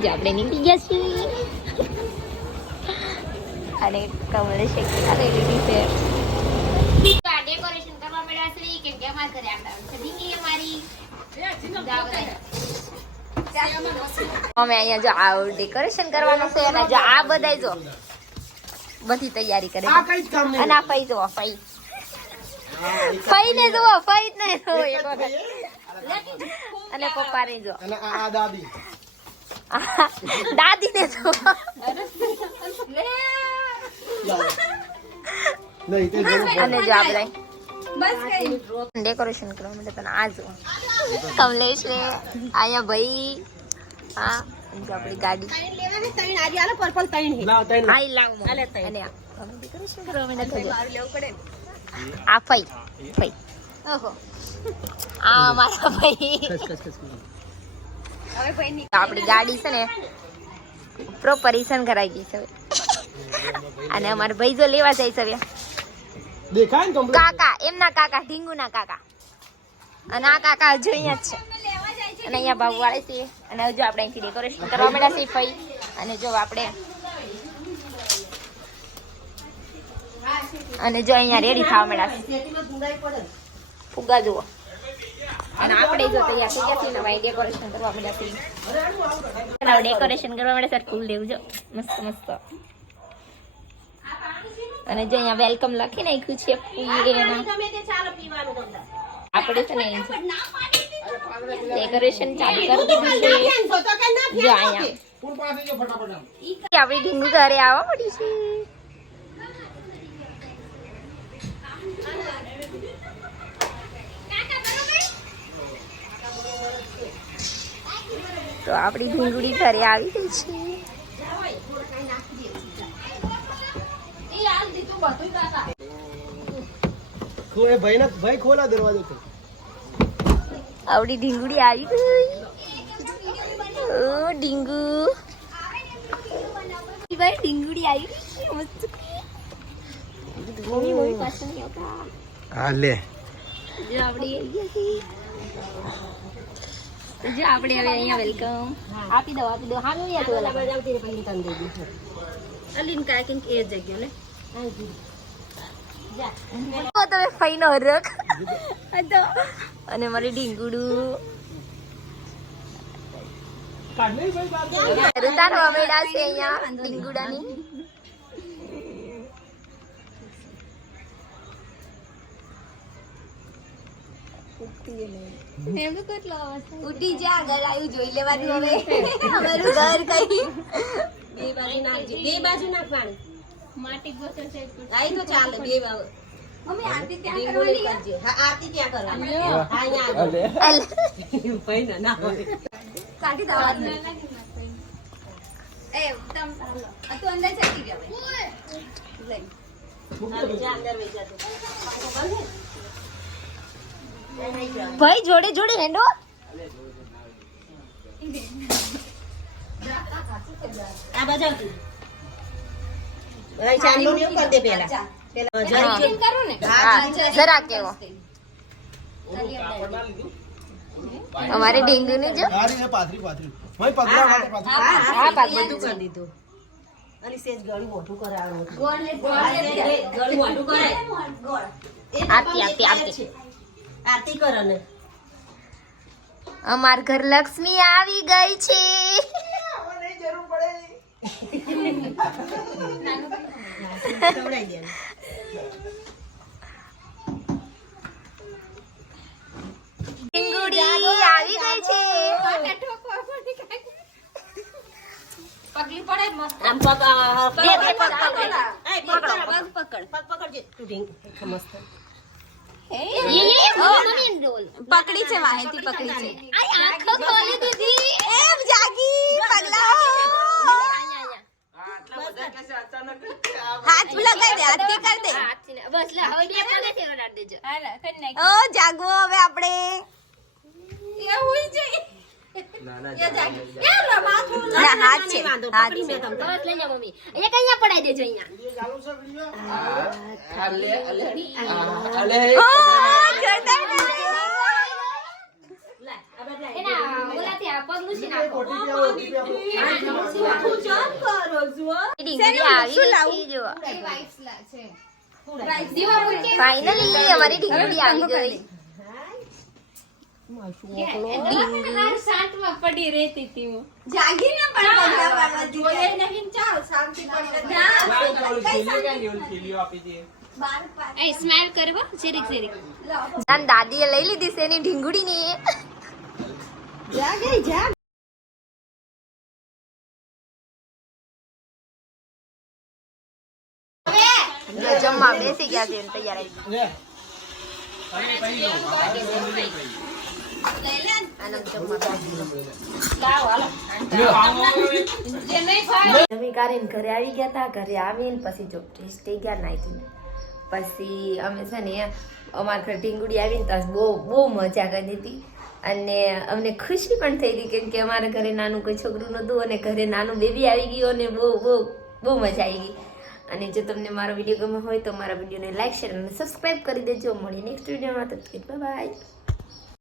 જો આપણે નીકળી ગયા છીએ અને કમલેશ રેડી છે ડેકોરેશન કરવા મળ્યા છે કે કેમ કરે આપણે ડીંગી અમારી અમે અહીંયા જો આ ડેકોરેશન કરવાનું છે અને જો આ બધા જો બધી તૈયારી કરે અને આ ફઈ જો ફઈ ને જો ફઈ ને જો એક વખત અને પપ્પા ને જો અને આ દાદી દાદી ને જો અને જો આપણે ડેકોરેશન કરવા માટે તને આ જો કમલેશ ને અહીંયા ભાઈ હા આપણી ગાડી ડેકોરેશન કરવા માટે આ ફઈ ફઈ ઓહો આ મારા ભાઈ આપણી ગાડી છે ને પ્રોપરેશન કરાવી ગઈ છે અને અમારા ભાઈ જો લેવા જાય છે દેખાય ને કાકા એમના કાકા ઢીંગુના કાકા અને આ કાકા હજુ અહીંયા જ છે અને અહીંયા ભાવ વાળે છે અને હજુ આપણે અહીંથી ડેકોરેશન કરવા માંડ્યા છે ફઈ અને જો આપણે અને જો અહીંયા રેડી થવા માંડ્યા છે ફુગા જુઓ અને આપણે જો તૈયાર થઈ ગયા છે ને ભાઈ ડેકોરેશન કરવા માંડ્યા છે ડેકોરેશન કરવા માંડ્યા સર ફૂલ લેવું જો મસ્ત મસ્ત અને જો અહીંયા વેલકમ લખી નાખ્યું છે આપણે છે ને ડેકોરેશન ચાલુ કરી દીધું છે જો અહીંયા આપણી ઢીંગુ ઘરે આવવા પડી છે તો આપણી ઢીંગુડી ઘરે આવી ગઈ છે ભાઈ ખોલા દરવાજો તો આવડી ઢીંગુડી આવી ગઈ ઓ ઢીંગુ ભાઈ ઢીંગુડી આવી ગઈ મસ્ત મમ્મી મોરી પાસે નહીં આવતા હા લે જો આપડી જો આપણે હવે અહીંયા વેલકમ આપી દો હા નહીં તો ઓલા બજાવતી ને પૈસા તન દે દી અલીન કાકિન એ જગ્યા ને જા તો ફઈનો રખ અતો અને મારી ઢીંગુડું રૂતાનો અમેડા છે અહીંયા ઢીંગુડાની ઉઠી જા ગળાયું જોઈ લેવાનું હવે અમારું ઘર કઈ બે બાજુ નાખવાનું માટી ગોસર છે આઈ તો ચાલે બે બાજુ મમ્મી આરતી ત્યાં કરવાની કરજો હા આરતી ત્યાં કરવાની હા અહીંયા પૈના ના હોય કાઢી દવા એ તમ તું અંદર ચડી ગયો લઈ અંદર વેચા તો ભાઈ જોડે જોડે રેંડો આ બજાવતી ભાઈ ચાંદલો ને કર દે પેલા જરી કેમ કરો ને હા જરા કેવો અમારે ઢીંગુ ને જો ગાડી ને પાથરી ભાઈ પગલા હા પાથરી બધું કરી દીધું અને સેજ ગળું મોટું કરાવવાનું ગોળ ગળું મોટું કરાય ગોળ આરતી આરતી કરો ને અમાર ઘર લક્ષ્મી આવી ગઈ છે ખવડાવી દે ઢીંગુડી આવી ગઈ છે પગલી પડે મસ્ત આમ પગ પકડ પકડજે તું ઢીંગ મસ્ત પકડી છે વાહેથી પકડી છે આંખો ખોલી દીધી એમ જાગી પગલા હાથ લગાઈ દે હાથ કર દે બસ લે હવે બે પગેથી ઓડાડ દેજો ઓ જાગો હવે આપણે એ હોઈ જાય ના હાથ છે હાથ છે બસ લઈ જા મમ્મી અહીંયા કઈયા પડાઈ દેજો અહીંયા ઢીંગલી આવી ગઈ છે જો ફાઇનલી અમારી ઢીંગલી આવી ગઈ પડી રહેતી હતી હું જાગી ને પણ પગલા પાડવા દીધા. નહીં ચાલ શાંતિ એ સ્માઈલ કરવો જરીક જરીક આમ દાદીએ લઈ લીધી છે એની ઢીંગુડી ને જમવા બેસી ગયા છે ને તૈયાર આવી લે જમી કાઢીને ઘરે આવી ગયા હતા. ઘરે આવીને પછી જો ફ્રેશ થઈ ગયા નાઈ પછી અમે છે ને અમારા ઘરે ઢીંગુડી આવીને તો બહુ બહુ મજા કરી હતી અને અમને ખુશી પણ થઈ હતી કેમ કે અમારા ઘરે નાનું કોઈ છોકરું નહોતું અને ઘરે નાનું બેબી આવી ગયું અને બહુ બહુ બહુ મજા આવી ગઈ. અને જો તમને મારો વિડીયો ગમ્યો હોય તો મારા વિડીયોને લાઈક શેર અને સબસ્ક્રાઈબ કરી દેજો. મળી નેક્સ્ટ વિડીયોમાં. Bye bye.